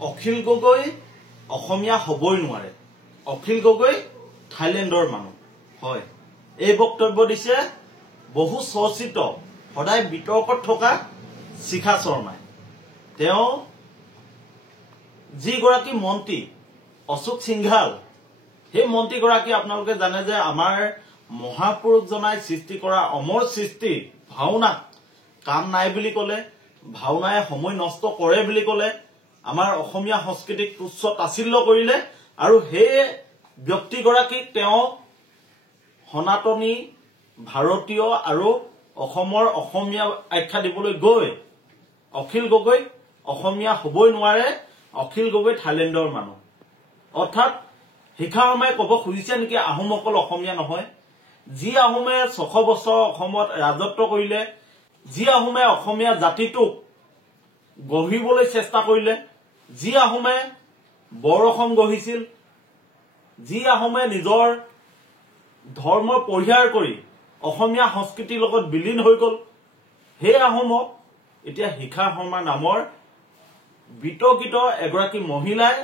অখিল গগৈ অসমীয়া হবই নোৱাৰে। অখিল গগৈ থাইলেণ্ডৰ মানুহ হয়। এই বক্তব্য দিছে বহু চৰ্চিত সদায় বিতৰ্কত থকা শিখা শৰ্মাই। তেওঁ যিগৰাকী মন্ত্ৰী অশোক সিংঘাল, সেই মন্ত্ৰীগৰাকী আপোনালোকে জানে যে আমাৰ মহাপুৰুষজনাই সৃষ্টি কৰা অমৰ সৃষ্টি ভাওনা কাম নাই বুলি ক'লে, ভাওনাই সময় নষ্ট কৰে বুলি ক'লে, আমাৰ অসমীয়া সংস্কৃতিক তুচ্ছ তাচ্ছিল্য কৰিলে আৰু সেই ব্যক্তিগৰাকীক তেওঁ সনাতনী ভাৰতীয় আৰু অসমৰ অসমীয়া আখ্যা দিবলৈ গৈ অখিল গগৈ অসমীয়া হবই নোৱাৰে, অখিল গগৈ থাইলেণ্ডৰ মানুহ। অৰ্থাৎ শিখা শৰ্মাই ক'ব খুজিছে নেকি আহোমসকল অসমীয়া নহয়? যি আহোমে 600 বছৰ অসমত ৰাজত্ব কৰিলে, যি আহোমে অসমীয়া জাতিটোক গঢ়িবলৈ চেষ্টা কৰিলে, যি আহোমে বৰ অসম গঢ়িছিল, যি আহোমে নিজৰ ধৰ্ম পৰিহাৰ কৰি অসমীয়া সংস্কৃতিৰ লগত বিলীন হৈ গ'ল, সেই আহোমক এতিয়া শিখা শৰ্মা নামৰ বিতৰ্কিত এগৰাকী মহিলাই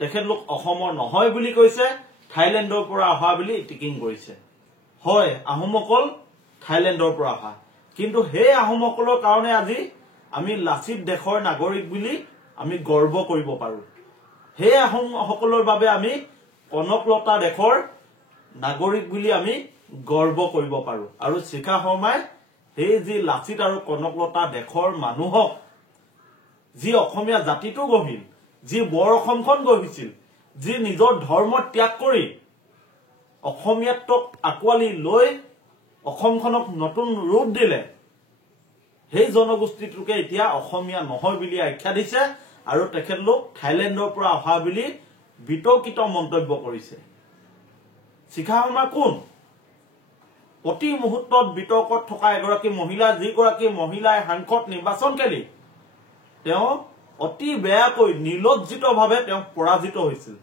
তেখেতলোক অসমৰ নহয় বুলি কৈছে, থাইলেণ্ডৰ পৰা অহা বুলি টিকিং কৰিছে। হয়, আহোমসকল থাইলেণ্ডৰ পৰা অহা, কিন্তু সেই আহোমসকলৰ কাৰণে আজি আমি লাচিত দেশৰ নাগৰিক বুলি আমি গৰ্ব কৰিব পাৰো। সেই আহোমসকলৰ বাবে আমি কনকলতা দেশৰ নাগৰিক বুলি আমি গৰ্ব কৰিব পাৰো। আৰু শিখা শৰ্মাই সেই যি লাচিত আৰু কনকলতা দেশৰ মানুহক, যি অসমীয়া জাতিটো গঢ়িল, যি বৰ অসমখন গঢ়িছিল, যি নিজৰ ধৰ্ম ত্যাগ কৰি অসমীয়াত্বক আঁকোৱালি লৈ অসমখনক নতুন ৰূপ দিলে, সেই জনগোষ্ঠীটোকে এতিয়া অসমীয়া নহয় বুলি আখ্যা দিছে আৰু তেখেতলোক থাইলেণ্ডৰ পৰা অহা বুলি বিতৰ্কিত মন্তব্য কৰিছে। শিখা শৰ্মা কোন? প্ৰতি মুহূৰ্তত বিতৰ্কত থকা এগৰাকী মহিলা, যিগৰাকী মহিলাই সাংসদ নিৰ্বাচন খেলি তেওঁ অতি বেয়াকৈ নিৰ্লজ্জিতভাৱে তেওঁ পৰাজিত হৈছিল।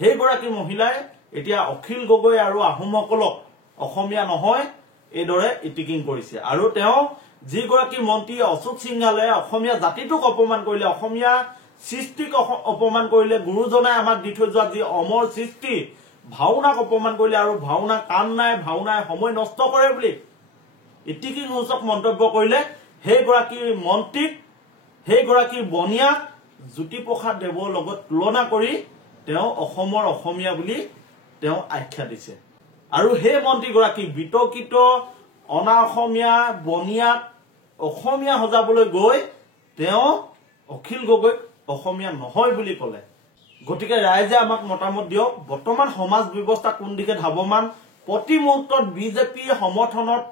সেইগৰাকী মহিলাই এতিয়া অখিল গগৈ আৰু আহোমসকলক অসমীয়া নহয় এইদৰে ইটিকিং কৰিছে। আৰু তেওঁ যিগৰাকী মন্ত্ৰী অশোক সিংঘালে অসমীয়া জাতিটোক অপমান কৰিলে, অসমীয়া সৃষ্টিক অপমান কৰিলে, গুৰুজনাই আমাক দি থৈ যোৱা যি অমৰ সৃষ্টি ভাওনাক অপমান কৰিলে আৰু ভাওনা কাম নাই, ভাওনাই সময় নষ্ট কৰে বুলি ইটিকিং সূচক মন্তব্য কৰিলে, সেইগৰাকী মন্ত্ৰীক, সেইগৰাকী বনিয়াক জ্যোতিপ্ৰসাদ দেৱৰ লগত তুলনা কৰি তেওঁ অসমৰ অসমীয়া বুলি তেওঁ আখ্যা দিছে। আৰু সেই মন্ত্ৰীগৰাকী বিতৰ্কিত অনা অসমীয়া বনিয়াক অসমীয়া সজাবলৈ গৈ তেওঁ অখিল গগৈক অসমীয়া নহয় বুলি ক'লে। গতিকে ৰাইজে আমাক মতামত দিয়ক, বৰ্তমান সমাজ ব্যৱস্থা কোন দিশে ধাৱমান? প্ৰতি মুহূৰ্তত বিজেপিৰ সমৰ্থনত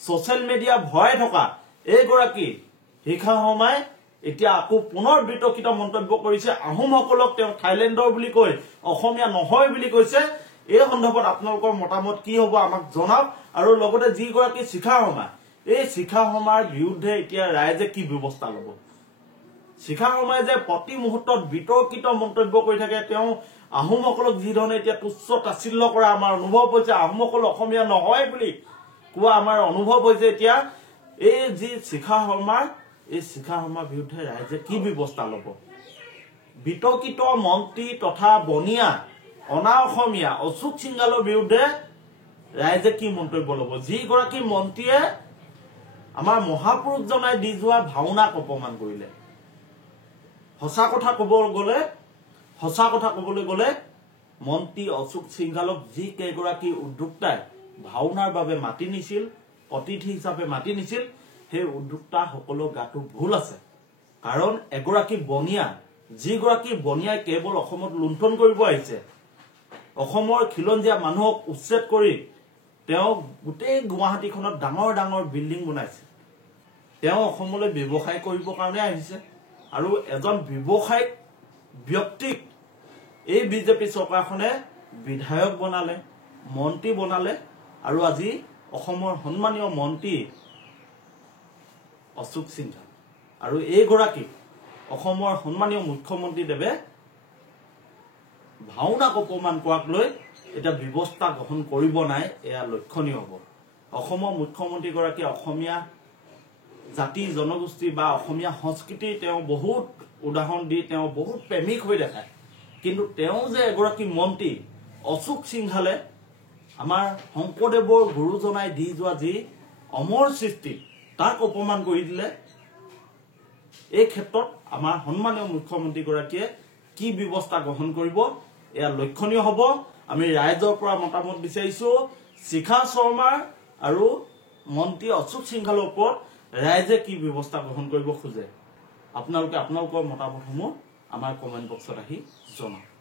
ছচিয়েল মিডিয়া ভৰাই থকা এইগৰাকী শিখা শৰ্মাই এতিয়া আকৌ পুনৰ বিতৰ্কিত মন্তব্য কৰিছে। আহোমসকলক তেওঁ থাইলেণ্ডৰ বুলি কৈ অসমীয়া নহয় বুলি কৈছে। এই সন্দৰ্ভত আপোনালোকৰ মতামত কি হ'ব আমাক জনাওক। আৰু লগতে যিগৰাকী শিখা শৰ্মা, এই শিখা শৰ্মাৰ বিৰুদ্ধে এতিয়া ৰাইজে কি ব্যৱস্থা ল'ব? শিখা শৰ্মাই যে প্ৰতি মুহূৰ্তত বিতৰ্কিত মন্তব্য কৰি থাকে, তেওঁ আহোমসকলক যি ধৰণে এতিয়া তুচ্ছ তাচ্ছিল্য কৰা আমাৰ অনুভৱ হৈছে, আহোমসকল অসমীয়া নহয় বুলি কোৱা আমাৰ অনুভৱ হৈছে এতিয়া। এই যি শিখা শৰ্মাৰ, এই শিখা শৰ্মাৰ বিৰুদ্ধে ৰাইজে কি ব্যৱস্থা ল'ব? বিতৰ্কিত মন্ত্ৰী তথা বনিয়া অনা অসমীয়া অশোক সিংঘালৰ বিৰুদ্ধে ৰাইজে কি মন্তব্য ল'ব? যিগৰাকী মন্ত্ৰীয়ে আমাৰ মহাপুৰুষজনাই দি যোৱা ভাওনাক অপমান কৰিলে। সঁচা কথা ক'বলৈ গ'লে মন্ত্ৰী অশোক সিংঘালক যি কেইগৰাকী উদ্যোক্তাই ভাওনাৰ বাবে মাতি নিছিল, অতিথি হিচাপে মাতি নিছিল, সেই উদ্যোক্তা সকলো গাটো ভুল আছে। কাৰণ এগৰাকী বনিয়া, যিগৰাকী বনিয়াই কেৱল অসমত লুণ্ঠন কৰিব আহিছে, অসমৰ খিলঞ্জীয়া মানুহক উচ্ছেদ কৰি তেওঁ গোটেই গুৱাহাটীখনত ডাঙৰ ডাঙৰ বিল্ডিং বনাইছে। তেওঁ অসমলৈ ব্যৱসায় কৰিবৰ কাৰণে আহিছে আৰু এজন ব্যৱসায়িক ব্যক্তিক এই বিজেপি চৰকাৰখনে বিধায়ক বনালে, মন্ত্ৰী বনালে আৰু আজি অসমৰ সন্মানীয় মন্ত্ৰী অশোক সিংঘাল আৰু এইগৰাকী অসমৰ সন্মানীয় মুখ্যমন্ত্ৰীদেৱে ভাওনাক অপমান কৰাক লৈ এতিয়া ব্যৱস্থা গ্ৰহণ কৰিব নাই, এয়া লক্ষণীয় হ'ব। অসমৰ মুখ্যমন্ত্ৰীগৰাকী অসমীয়া জাতি জনগোষ্ঠী বা অসমীয়া সংস্কৃতিৰ তেওঁ বহুত উদাহৰণ দি তেওঁ বহুত প্ৰেমিক হৈ দেখায় কিন্তু তেওঁ যে এগৰাকী মন্ত্ৰী অশোক সিংহালে আমাৰ শংকৰদেৱৰ গুৰুজনাই দি যোৱা যি অমৰ সৃষ্টি তাক অপমান কৰি দিলে এই ক্ষেত্ৰত আমাৰ সন্মানীয় মুখ্যমন্ত্ৰীগৰাকীয়ে কি ব্যৱস্থা গ্ৰহণ কৰিব এয়া লক্ষণীয় হ'ব আমি ৰাইজৰ পৰা মতামত বিচাৰিছো শিখা শৰ্মাৰ আৰু মন্ত্ৰী অশোক সিংহালৰ ওপৰত ৰাইজে কি ব্যৱস্থা গ্ৰহণ কৰিব খোজে আপোনালোকৰ মতামতসমূহ আমাৰ কমেন্ট বক্সত আহি জনাওক